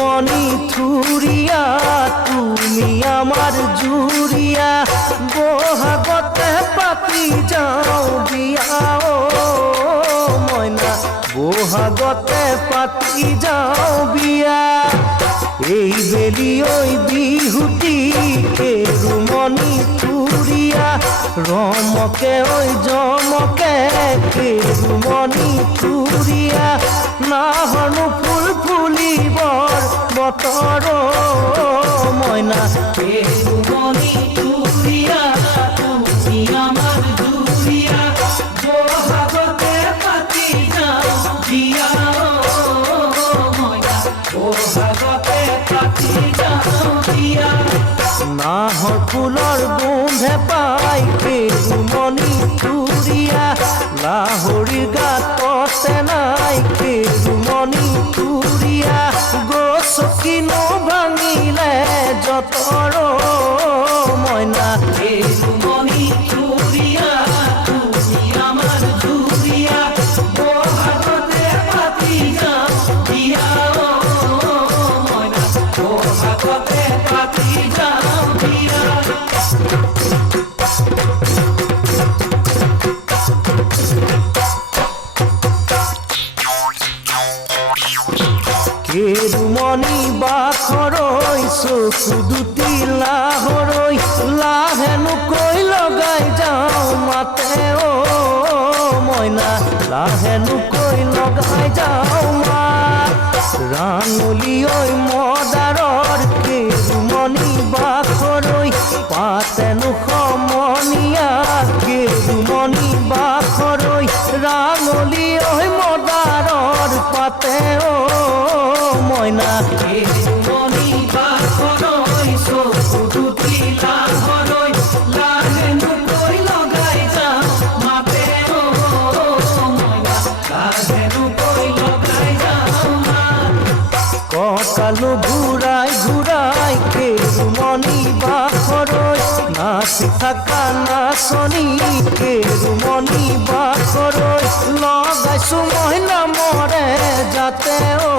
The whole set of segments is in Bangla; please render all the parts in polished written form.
মনি থুরিয়া তুমি আমার জুরিয়া বহাগতে পাতি যাও বিয়া ও ময়না বহাগতে পাতি যাও বিয়া এই বেলি ওই বিহুতি কেরুমনি থুরিয়া রমকে ওই জমকে কেরুমনি থুরিয়া নাহনু ফুল ফুলিবৰ বতৰ ময়না কেরুমনি থুরিয়া তুমি আমার জুরিয়া বহাগতে পাতি যাও বিয়া বহাগতে পাতি যাও বিয়া নাহৰ ফুলৰ গোন্ধে পাই কেৰুমনি থুৰিয়া লাহৰিৰ গাততে নাই কেৰুমনি থুৰিয়া গছকিনো ভাঙিলে যতৰ ময়না কেরুমনি থুরিয়া তুমি আমার জুরিয়া বহাগতে পাতি যাও বিয়া ময়না বহাগতে পাতি যাও বিয়া কেৰুমনি বাখৰৈ চকু দুটি লাহৰৈ লাহেনুকৈ লগাই যাওঁ মাতে অ ময়না লাহেনুকৈ লগাই যাওঁ মাত ৰাঙলী ঐ মদাৰৰ কেৰুমনি বাখৰৈ পাতেনো সমনীয়া কেৰুমনি বাখৰৈ ৰাঙলী ঐ মদাৰৰ পাতে অ ময়না কেরুমনি বাখৰৈ চকু দুটি লাহৰৈ লাহেনুকৈ লগাই যাওঁ মাতে ময়না লাহেনুকৈ লগাই যাওঁ মাত কঁকালো ঘূৰাই ঘূৰাই কেৰুমনি বাখৰৈ নাচি থকা নাচনী কেৰুমনি বাখৰৈ লগাইছো মই নামৰে যাতে অ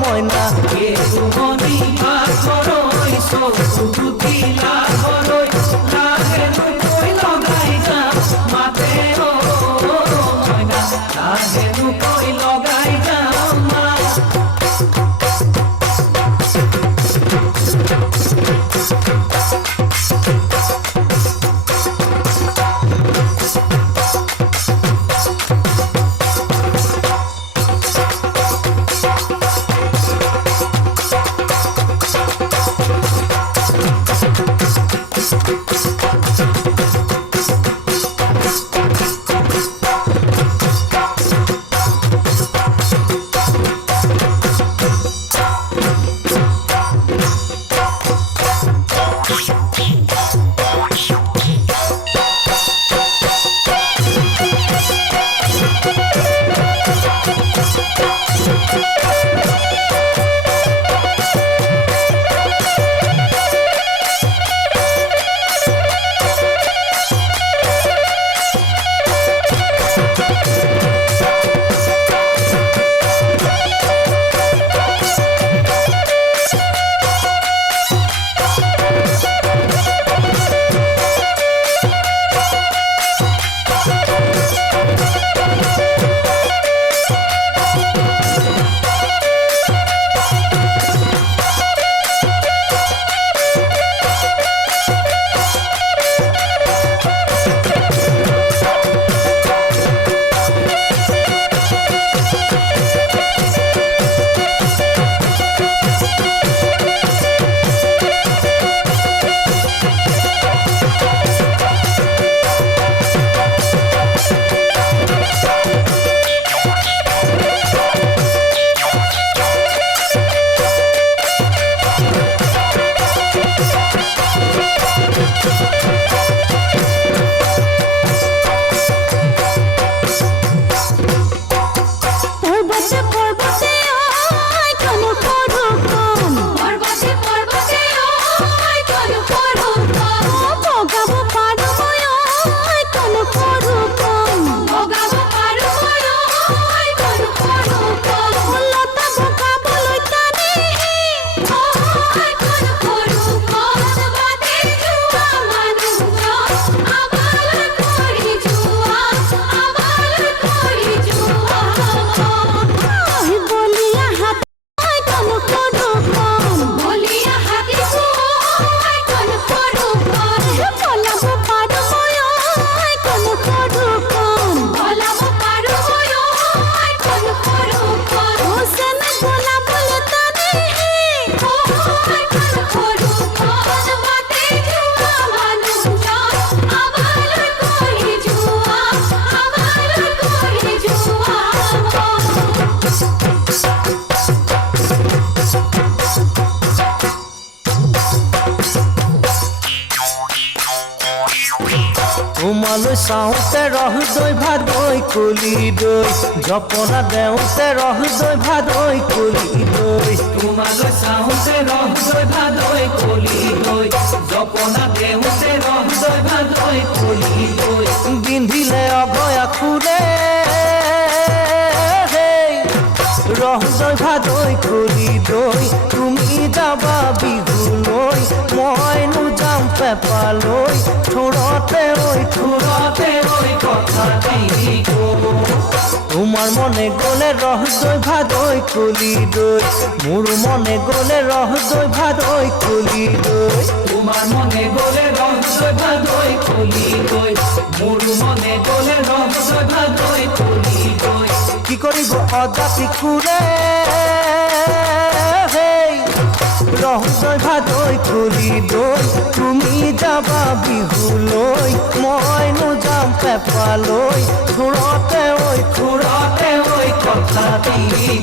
ময়না কেরুমনি বাখৰৈ চকু দুটি লাহৰৈ লাহেনুকৈ লগাই যাওঁ মাতে ময়না লাহেনুকৈ লগাই যাওঁ মাত তোমালৈ চাওঁতে ৰহদৈ ভাদৈ কলি দৈ জপনা দেওঁতে ৰহদৈ ভাদৈ কলি দৈ তোমালৈ চাওঁতে ৰহদৈ ভাদৈ কলি দৈ জপনা দেওঁতে ৰহদৈ ভাদৈ কলি দৈ বিন্ধিলে অভয়া খুৰে ৰহদৈ ভাদৈ কলি দৈ তুমি যাবা বিহুলৈ মইনো যাম পেপালৈ থোৰতে ঐ কথা দিলি তোমাৰ মনে গ'লে ৰহদৈ ভাদৈ কলি দৈ মোৰ মনে গ'লে ৰহদৈ ভাদৈ কলি দৈ তোমাৰ মনে গ'লে ৰহদৈ ভাদৈ কলি দৈ মোৰ মনে গ'লে ৰহদৈ ভাদৈ কলি দৈ কি কৰিব অজাতি খুৰে ৰহদৈ ভাদৈ কলি দৈ তুমি যাবা বিহুলৈ মইনো যাম পেপালৈ থোৰতে ঐ কথা দিলি